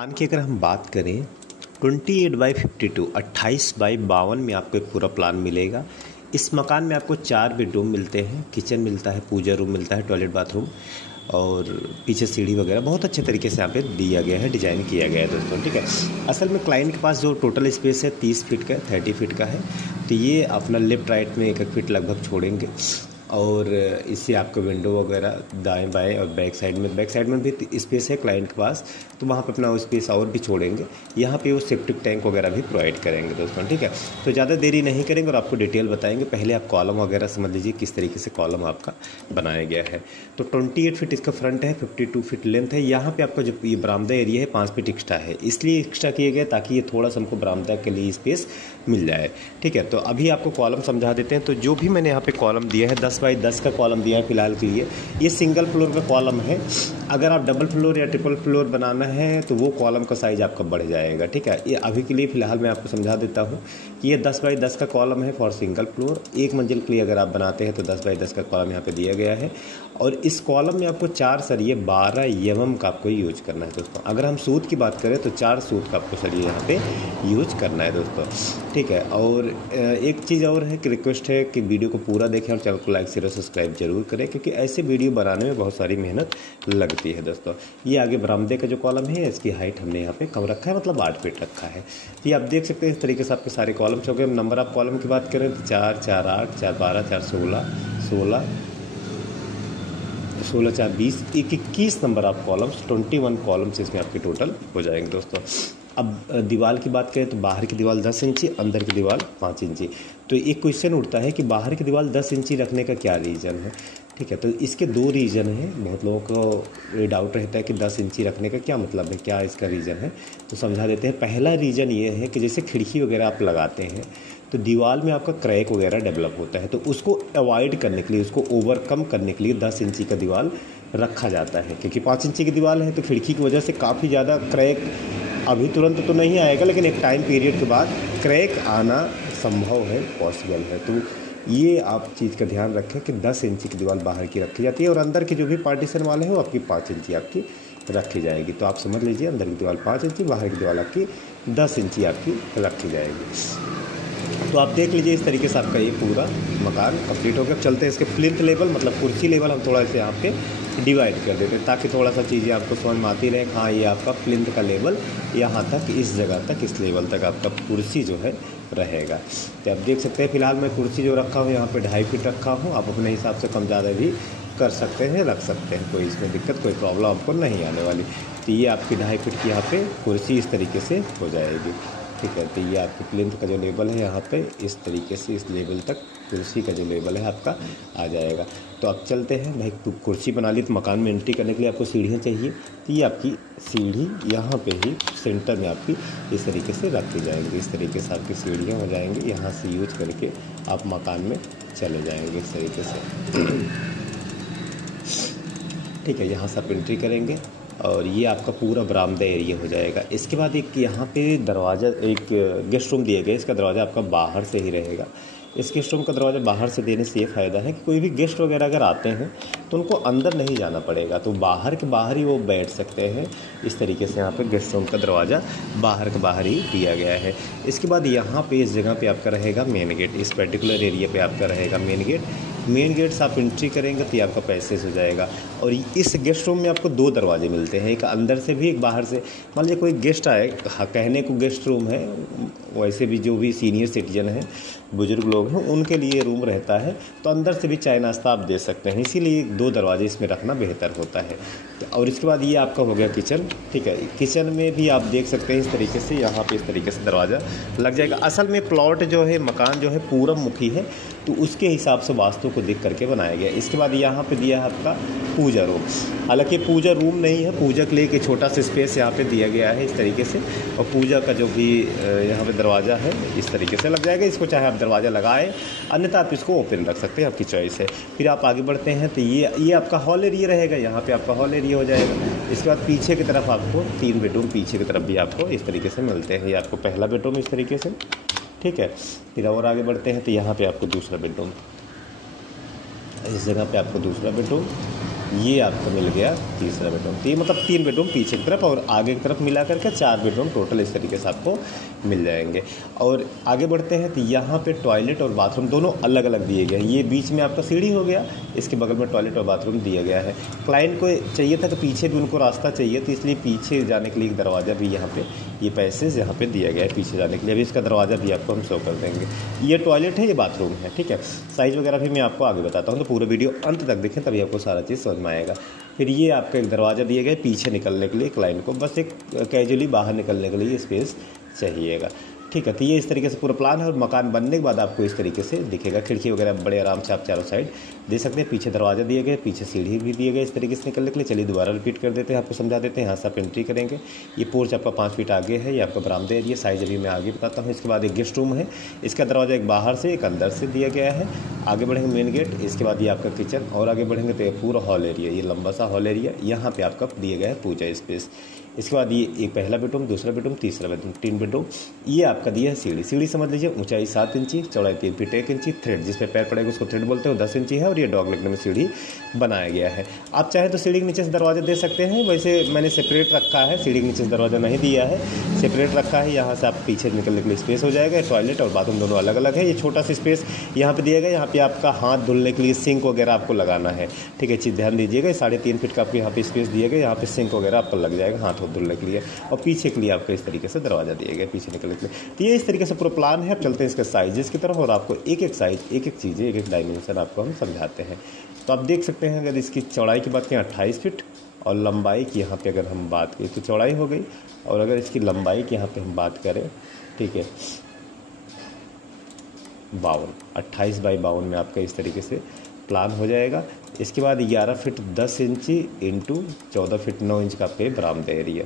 Plan की अगर हम बात करें 28/52 28/52 में आपको एक पूरा प्लान मिलेगा। इस मकान में आपको 4 बेडरूम मिलते हैं, किचन मिलता है, पूजा रूम मिलता है, टॉयलेट बाथरूम और पीछे सीढ़ी वगैरह बहुत अच्छे तरीके से यहाँ पे दिया गया है, डिजाइन किया गया है दोस्तों। ठीक है, असल में क्लाइंट के पास जो टोटल स्पेस है 30 फीट का 30 फीट का है, तो ये अपना लेफ्ट राइट में 1-1 फीट लगभग छोड़ेंगे और इससे आपका विंडो वगैरह दाएं बाएं और बैक साइड में भी स्पेस है क्लाइंट के पास, तो वहाँ पे अपना स्पेस और भी छोड़ेंगे। यहाँ पे वो सेप्टिक टैंक वगैरह भी प्रोवाइड करेंगे दोस्तों। ठीक है, तो ज़्यादा देरी नहीं करेंगे और आपको डिटेल बताएंगे। पहले आप कॉलम वगैरह समझ लीजिए किस तरीके से कॉलम आपका बनाया गया है। तो 28 फीट इसका फ्रंट है, 52 फीट लेंथ है। यहाँ पे आपका जो ये बरामदा एरिया है 5 फीट एक्स्ट्रा है, इसलिए एक्स्ट्रा किए गए ताकि ये थोड़ा सा हमको बरामदा के लिए स्पेस मिल जाए। ठीक है, तो अभी आपको कॉलम समझा देते हैं। तो जो भी मैंने यहाँ पे कॉलम दिया है 10x10 का कॉलम दिया है फिलहाल के लिए। ये सिंगल फ्लोर का कॉलम है, अगर आप डबल फ्लोर या ट्रिपल फ्लोर बनाना है तो वो कॉलम का साइज आपका बढ़ जाएगा। ठीक है, ये अभी के लिए फिलहाल मैं आपको समझा देता हूँ कि ये 10x10 का कॉलम है फॉर सिंगल फ्लोर। एक मंजिल के लिए अगर आप बनाते हैं तो 10x10 का कॉलम यहाँ पे दिया गया है और इस कॉलम में आपको 4 सरिये 12 mm का आपको यूज करना है दोस्तों। अगर हम सूत की बात करें तो 4 सूत का आपको सरिये यहाँ पे यूज करना है दोस्तों। ठीक है, और एक चीज़ और है कि रिक्वेस्ट है कि वीडियो को पूरा देखें और चैनल को लाइक शेयर और सब्सक्राइब जरूर करें, क्योंकि ऐसे वीडियो बनाने में बहुत सारी मेहनत लगती है दोस्तों। ये आगे बरामदे का जो कॉलम है इसकी हाइट हमने यहाँ पे कम रखा है, मतलब 8 फीट रखा है। ये आप देख सकते हैं इस तरीके से आपके सारे कॉलम्स हो गए। नंबर ऑफ कॉलम की बात करें तो 4, 4, 8, 4, 12, 4, 16, 16, 16, 4, 20, 21 नंबर ऑफ कॉलम्स, 21 कॉलम्स इसमें आपके टोटल हो जाएंगे दोस्तों। अब दीवार की बात करें तो बाहर की दीवार 10 इंची, अंदर की दीवार 5 इंची। तो एक क्वेश्चन उठता है कि बाहर की दीवार 10 इंची रखने का क्या रीज़न है। ठीक है, तो इसके 2 रीज़न हैं। बहुत लोगों को ये डाउट रहता है कि 10 इंची रखने का क्या मतलब है, क्या इसका रीज़न है, तो समझा देते हैं। पहला रीज़न ये है कि जैसे खिड़की वगैरह आप लगाते हैं तो दीवार में आपका क्रैक वगैरह डेवलप होता है, तो उसको अवॉइड करने के लिए, उसको ओवरकम करने के लिए 10 इंची का दीवार रखा जाता है। क्योंकि 5 इंची की दीवार है तो खिड़की की वजह से काफ़ी ज़्यादा क्रैक अभी तुरंत तो नहीं आएगा, लेकिन एक टाइम पीरियड के बाद क्रैक आना संभव है, पॉसिबल है। तो ये आप चीज़ का ध्यान रखें कि 10 इंची की दीवार बाहर की रखी जाती है और अंदर की जो भी पार्टीशन वाले हैं वो आपकी 5 इंची आपकी रखी जाएगी। तो आप समझ लीजिए अंदर की दीवार 5 इंची, बाहर की दीवार आपकी 10 इंची आपकी रखी जाएगी। तो आप देख लीजिए इस तरीके से आपका ये पूरा मकान कंप्लीट हो गया। चलते हैं इसके प्लिंथ लेवल, मतलब कुर्सी लेवल हम थोड़ा सा यहाँ पे डिवाइड कर देते हैं ताकि थोड़ा सा चीज़ें आपको समझ में आती रहे। हाँ, ये आपका प्लिंथ का लेवल यहाँ तक, इस जगह तक, इस लेवल तक आपका कुर्सी जो है रहेगा। तो आप देख सकते हैं फिलहाल मैं कुर्सी जो रखा हूँ यहाँ पे 2.5 फीट रखा हूँ। आप अपने हिसाब से कम ज़्यादा भी कर सकते हैं, रख सकते हैं, कोई इसमें दिक्कत, कोई प्रॉब्लम आपको नहीं आने वाली। तो ये आपकी 2.5 फीट की यहाँ पे कुर्सी इस तरीके से हो जाएगी। ठीक है, तो ये आपकी प्लिंथ का जो लेवल है यहाँ पे इस तरीके से इस लेवल तक कुर्सी का जो लेवल है आपका आ जाएगा। तो आप चलते हैं भाई, कुर्सी बना ली तो मकान में एंट्री करने के लिए आपको सीढ़ियाँ चाहिए। तो ये आपकी सीढ़ी यहाँ पे ही सेंटर में आपकी इस तरीके से रखी जाएंगी। इस तरीके से आपकी सीढ़ियाँ हो जाएंगी, यहाँ से यूज करके आप मकान में चले जाएंगे इस तरीके से। ठीक है, यहाँ से आप एंट्री करेंगे और ये आपका पूरा बरामदा एरिया हो जाएगा। इसके बाद एक यहाँ पे दरवाज़ा, एक गेस्ट रूम दिया गया, इसका दरवाज़ा आपका बाहर से ही रहेगा। इस गेस्ट रूम का दरवाज़ा बाहर से देने से ये फ़ायदा है कि कोई भी गेस्ट वगैरह अगर आते हैं तो उनको अंदर नहीं जाना पड़ेगा, तो बाहर के बाहर ही वो बैठ सकते हैं। इस तरीके से यहाँ पे गेस्ट रूम का दरवाज़ा बाहर के बाहर ही दिया गया है। इसके बाद यहाँ पे इस जगह पे आपका रहेगा मेन गेट, इस पर्टिकुलर एरिया पे आपका रहेगा मेन गेट। मेन गेट से आप एंट्री करेंगे तो ये आपका पैसेज हो जाएगा। और इस गेस्ट रूम में आपको 2 दरवाजे मिलते हैं, एक अंदर से भी, एक बाहर से। मान लीजिए कोई गेस्ट आए, कहने को गेस्ट रूम है, वैसे भी जो भी सीनियर सिटीजन हैं, बुजुर्ग लोग हैं, उनके लिए रूम रहता है, तो अंदर से भी चाय नाश्ता आप दे सकते हैं, इसीलिए 2 दरवाजे इसमें रखना बेहतर होता है। और इसके बाद ये आपका हो गया किचन। ठीक है, किचन में भी आप देख सकते हैं इस तरीके से, यहाँ पे इस तरीके से दरवाज़ा लग जाएगा। असल में प्लॉट जो है, मकान जो है पूरब मुखी है, तो उसके हिसाब से वास्तु को देख करके बनाया गया। इसके बाद यहाँ पे दिया है आपका पूजा रूम। हालांकि पूजा रूम नहीं है, पूजा के लिए एक छोटा सा स्पेस यहाँ पे दिया गया है इस तरीके से। और पूजा का जो भी यहाँ पे दरवाज़ा है इस तरीके से लग जाएगा। इसको चाहे आप दरवाज़ा लगाए, अन्यथा आप इसको ओपन रख सकते हैं, आपकी चॉइस है। फिर आप आगे बढ़ते हैं तो ये आपका हॉल एरिया रहेगा, यहाँ पे आपका हॉल एरिया हो जाएगा। इसके बाद पीछे की तरफ आपको 3 बेडरूम पीछे की तरफ भी आपको इस तरीके से मिलते हैं। ये आपको पहला बेडरूम इस तरीके से, ठीक है। फिर और आगे बढ़ते हैं तो यहाँ पे आपको दूसरा बेडरूम, इस जगह पे आपको दूसरा बेडरूम, ये आपको मिल गया तीसरा बेडरूम। तो ये मतलब 3 बेडरूम पीछे की तरफ और आगे की तरफ मिला करके 4 बेडरूम टोटल इस तरीके से आपको मिल जाएंगे। और आगे बढ़ते हैं तो यहाँ पे टॉयलेट और बाथरूम दोनों अलग अलग दिए गए हैं। ये बीच में आपका सीढ़ी हो गया, इसके बगल में टॉयलेट और बाथरूम दिया गया है। क्लाइंट को चाहिए था कि पीछे भी उनको रास्ता चाहिए, तो इसलिए पीछे जाने के लिए एक दरवाज़ा भी यहाँ पे, ये पैसेज यहाँ पे दिया गया है पीछे जाने के लिए। अभी इसका दरवाज़ा भी आपको हम शो कर देंगे। ये टॉयलेट है, ये बाथरूम है, ठीक है। साइज़ वगैरह भी मैं आपको आगे बताता हूँ, तो पूरे वीडियो अंत तक देखें तभी आपको सारा चीज़ समझ में आएगा। फिर ये आपका एक दरवाज़ा दिया गया है पीछे निकलने के लिए, क्लाइंट को बस एक कैजुअली बाहर निकलने के लिए स्पेस चाहिएगा, ठीक है। तो ये इस तरीके से पूरा प्लान है और मकान बनने के बाद आपको इस तरीके से दिखेगा। खिड़की वगैरह बड़े आराम से आप चारों साइड दे सकते हैं। पीछे दरवाज़ा दिए गए, पीछे सीढ़ी भी दिए गए इस तरीके से निकलने के लिए। चलिए दोबारा रिपीट कर देते हैं, आपको समझा देते हैं। यहाँ से आप एंट्री करेंगे, ये पोर्च आपका 5 फीट आगे है, ये आपका बरामदा एरिया। साइज़ अभी मैं आगे बताता हूँ। इसके बाद एक गेस्ट रूम है, इसका दरवाज़ा एक बाहर से एक अंदर से दिया गया है। आगे बढ़ेंगे मेन गेट, इसके बाद ये आपका किचन, और आगे बढ़ेंगे तो ये पूरा हॉल एरिया, ये लंबा सा हॉल एरिया, यहाँ पर आपका दिया गया है पूजा स्पेस। इसके बाद ये एक पहला बेडरूम, दूसरा बेडरूम, तीसरा बेडरूम, 3 बेडरूम। ये आपका दिया है सीढ़ी। सीढ़ी समझ लीजिए ऊंचाई 7 इंची, चौड़ाई 3 फीट 1 इंची। थ्रेड जिस पे पैर पड़ेगा उसको थ्रेड बोलते हैं, 10 इंची है। और ये डॉग लगने में सीढ़ी बनाया गया है। आप चाहे तो सीढ़ी के नीचे से दरवाजा दे सकते हैं, वैसे मैंने सेपरेट रखा है, सीढ़ी के नीचे से दरवाजा नहीं दिया है, सेपरेट रखा है। यहाँ से आप पीछे निकलने के लिए स्पेस हो जाएगा। टॉयलेट और बाथरूम दोनों अलग अलग है। ये छोटा सा स्पेस यहाँ पे दिया गया। यहाँ पे आपका हाथ धुलने के लिए सिंक वगैरह आपको लगाना है, ठीक है। चीज़ ध्यान दीजिएगा, 3.5 फीट का आपको यहाँ पे स्पेस दिया गया। यहाँ पे सिंक वगैरह आपको लग जाएगा हाथ धुलने के लिए। और पीछे के लिए आपको इस तरीके से दरवाजा दिया गया पीछे निकलने के लिए। तो ये इस तरीके से पूरा प्लान है। अब चलते हैं इसके साइजेस की तरफ और आपको एक एक साइज, एक एक चीज़ें, एक एक डायमेंशन आपको हम समझाते हैं। तो आप देख सकते हैं, अगर इसकी चौड़ाई की बात करें 28 फीट और लंबाई की यहाँ पे अगर हम बात करें तो चौड़ाई हो गई, और अगर इसकी लंबाई की यहाँ पे हम बात करें, ठीक है, 52, 28 बाई 52 में आपका इस तरीके से प्लान हो जाएगा। इसके बाद 11 फीट 10 इंची इंटू 14 फीट 9 इंच का आपका बरामदा एरिया।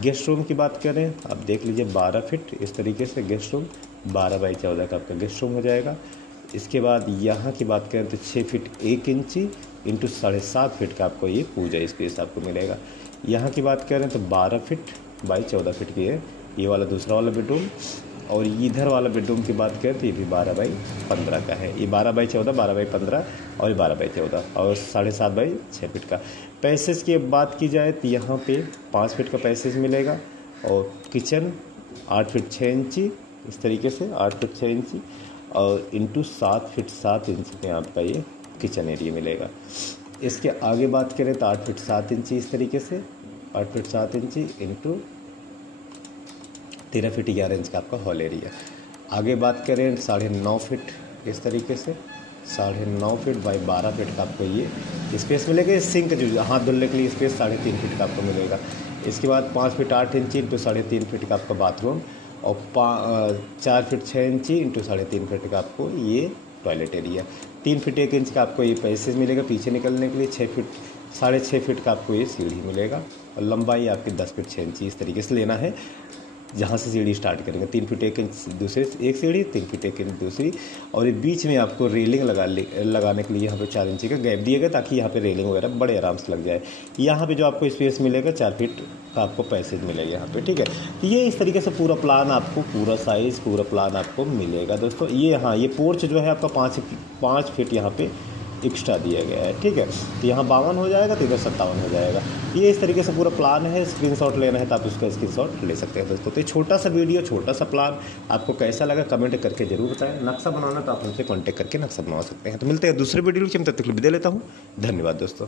गेस्ट रूम की बात करें, आप देख लीजिए 12 फीट इस तरीके से गेस्ट रूम, 12 बाई 14 का आपका गेस्ट रूम हो जाएगा। इसके बाद यहाँ की बात करें तो 6 फीट 1 इंची इंटू 7.5 फीट का आपको ये पूजा स्पेस आपको मिलेगा। यहाँ की बात करें तो 12 फीट बाई 14 फीट की है ये वाला दूसरा वाला बेडरूम। और इधर वाला बेडरूम की बात करें तो ये भी 12 बाई 15 का है। ये 12 बाई 14, 12 बाई 15 और ये 12 बाई 14 और 7.5 बाई 6 फीट का। पैसेज की बात की जाए तो यहाँ पे 5 फीट का पैसेज मिलेगा। और किचन 8 फीट 6 इंची इस तरीके से, 8 फीट 6 इंची और इंटू 7 फीट 7 इंच में आपका ये किचन एरिया मिलेगा। इसके आगे बात करें तो 8 फीट 7 इंची इस तरीके से, 8 फीट 7 इंची इंटू 13 फीट 11 इंच का आपका हॉल एरिया। आगे बात करें 9.5 फीट इस तरीके से, 9.5 फीट बाई 12 फीट का आपको ये स्पेस मिलेगा। सिंक जो हाथ धुलने के लिए स्पेस 3.5 फीट का आपको मिलेगा। इसके बाद 5 फीट 8 इंची इंटू 3.5 फीट का आपका बाथरूम और 4 फीट 6 इंची इंटू 3.5 फीट का आपको ये टॉयलेट एरिया। 3 फीट 1 इंच का आपको ये पैसेज मिलेगा पीछे निकलने के लिए। 6.5 फीट का आपको ये सीढ़ी मिलेगा और लंबाई आपकी 10 फीट 6 इंची इस तरीके से लेना है। जहाँ से सीढ़ी स्टार्ट करेंगे 3 फीट 1 इंच दूसरे एक सीढ़ी, 3 फीट 1 इंच दूसरी, और ये बीच में आपको रेलिंग लगाने के लिए यहाँ पे 4 इंची का गैप दिया गया ताकि यहाँ पे रेलिंग वगैरह बड़े आराम से लग जाए। यहाँ पे जो आपको स्पेस मिलेगा 4 फीट का आपको पैसेज मिलेगा यहाँ पे, ठीक है। तो ये इस तरीके से पूरा प्लान आपको, पूरा साइज़, पूरा प्लान आपको मिलेगा दोस्तों। ये हाँ, ये पोर्च जो है आपका 5 फीट यहाँ पे एक्स्ट्रा दिया गया है, ठीक है। तो यहाँ 52 हो जाएगा तो इधर 57 हो जाएगा। ये इस तरीके से पूरा प्लान है। स्क्रीनशॉट लेना है तो आप उसका स्क्रीनशॉट ले सकते हैं दोस्तों। तो ये छोटा सा वीडियो, छोटा सा प्लान आपको कैसा लगा कमेंट करके जरूर बताएं। नक्शा बनाना तो आप हमसे कॉन्टैक्ट करके नक्शा बनवा सकते हैं। तो मिलते हैं दूसरे वीडियो में, तब तक विदा लेता हूँ। धन्यवाद दोस्तों।